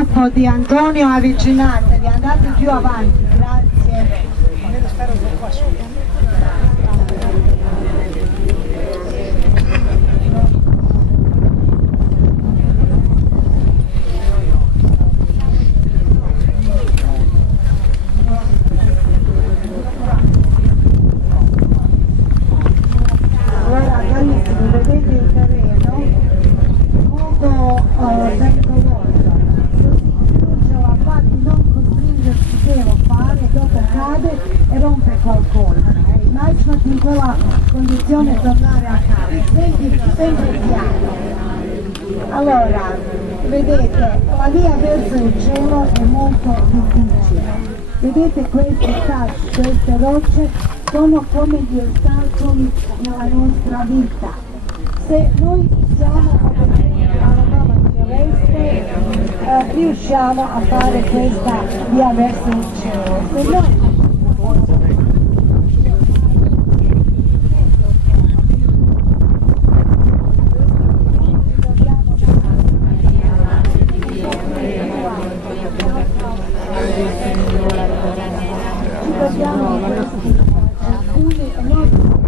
Di Antonio, avvicinatevi, andate più avanti, grazie. Allora carissimi, vedete il terreno molto pericoloso. Non costringersi, devo fare, dopo cade e rompe qualcosa. Immaginati in quella condizione tornare a casa, sempre piano. Allora, vedete, la via verso il cielo è molto difficile. Vedete questi sassi, queste rocce sono come gli ostacoli nella nostra vita. Se noi siamo obbedienti alla parola celeste, riusciamo a fare questa via verso il cielo. Se noi ci dobbiamo alcuni